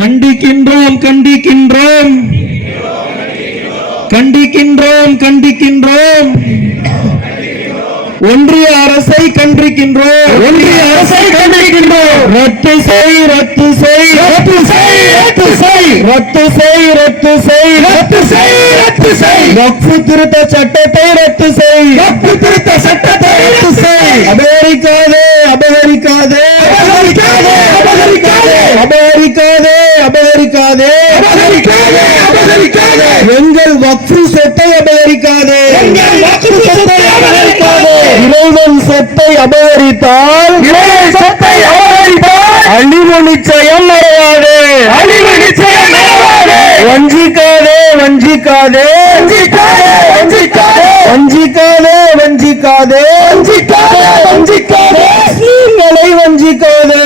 கண்டிக்கின்றோம் கண்டிக்கின்றோம். கண்டிக்கின்றோம் கண்டிக்கின்றோம். ஒன்றிய அரசை கண்டிக்கின்றோம். ஒன்றிய அரசை கண்டிக்கின்றோம். ரத்து செய் ரத்து செய். ரத்து செய் ரத்து செய். ரத்து செய் ரத்து செய். ரத்து செய் ரத்து செய். வக்ஃபு திருத்த சட்டத்தை ரத்து செய். தப்பு திருத்த சட்டத்தை ரத்து செய் அபகரிக்காதே அபகரிக்காதே அபகரிக்காதே அபகரிக்காதே அபகரிக்காதே அபகரிக்காதே. எங்கள் வக்ஃபு சொத்தை அபகரிக்காதே. இறைவன் சொத்தை அபகரித்தால் சொத்தை அபகரித்தால் அழிவு நிச்சயம் மறையாது அழிவு நிச்சயம் வஞ்சிக்காதே. வஞ்சிக்காதே வஞ்சிக்காதே. வஞ்சிக்காதே வஞ்சிக்காதே. வஞ்சிக்காதே வஞ்சிக்காதே. வஞ்சிக்காதே.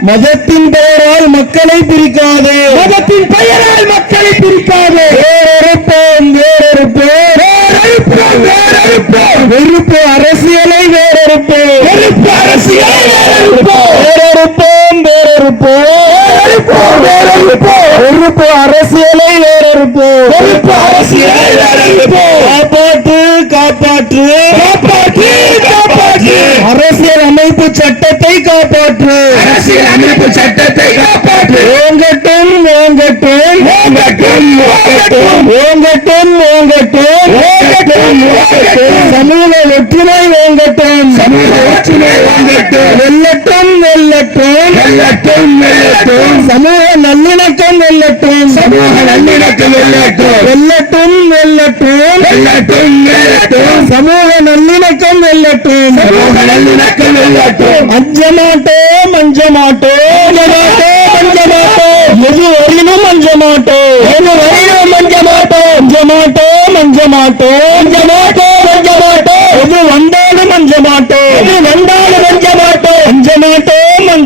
மதத்தின் பெயரால் மக்களை பிரிக்காதே. மதத்தின் பெயரால் மக்களை பிரிக்காதே. வேறறுப்போம் வேறறுப்போம் வேறறுப்போம் வேறறுப்போம் வெறுப்பு அரசியலை வேறறுப்போம் வெறுப்பு அரசியலை வேறறுப்போம் வேறறுப்போம் வேறறுப்போம் வேறறுப்போம் வெறுப்பு அரசியலை வேறறுப்போம் வெறுப்பு அரசியலை வேறறுப்போம் காப்பாற்று. காப்பாற்று. அமைப்பு சட்டத்தை காப்பாற்று. அரசியல் அமைப்பு சட்டத்தை காப்பாற்று. ஓங்கட்டும் ஓங்கட்டும். ஓங்கட்டும் ஓங்கட்டும். வேங்கட்டும் சனி வயிற்றிலே வேங்கட்டும் வெல்லட்டும் வெல்லட்டும் வெல்லட்டும் வெல்லட்டும் சமூக நல்லிணக்கம் வெல்லட்டும் சமூக நல்லிணக்கம் வெல்லட்டும் வெல்லட்டும் வெல்லட்டும் வெல்லட்டும் வெல்லட்டும் சமூக நல்லிணக்கம் வெல்லட்டும் சமூக நல்லிணக்கம் வெல்லட்டும் மஞ்சமாட்டோ மஞ்சமாட்டோ. மஞ்சமாட்டோ மஞ்சமாட்டோ. எது வரையினும் மஞ்சமாட்டோ. எது வரையினும் மஞ்சமாட்டோ. மஞ்சமாட்டோ.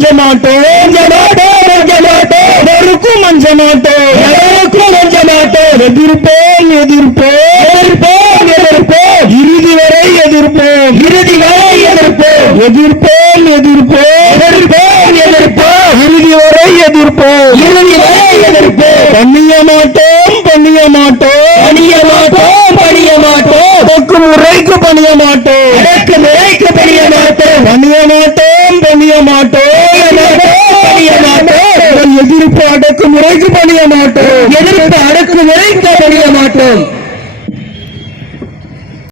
அஞ்ச மாட்டோம் அஞ்ச மாட்டோம் அஞ்ச மாட்டோம் எதற்கும் அஞ்ச மாட்டோம் எதற்கும் அஞ்ச மாட்டோம் எதிர்ப்போம் எதிர்ப்போம் எதிர்ப்போம் எதிர்ப்போம் இறுதி வரை எதிர்ப்போம் இறுதி வரை எதிர்ப்போம் எதிர்ப்போம் எதிர்ப்போம் எதிர்ப்போம் எதிர்ப்போம் இறுதி வரை எதிர்ப்போம் இறுதி வரை எதிர்ப்போம் பண்ணிய மாட்டோம் பண்ணிய மாட்டோம் பணிய மாட்டோம் பணிய மாட்டோம் அடக்கு முறைக்கு பணிய மாட்டோம் அடக்கு முறைக்கு பணிய மாட்டோம் பணிய மாட்டோம் பணிய மாட்டோம் பணிய மாட்டோம் எதிர்ப்பு அடக்கு முறைக்கு பணிய மாட்டோம் எதிர்ப்பு அடக்கு முறைக்கு பணிய மாட்டோம்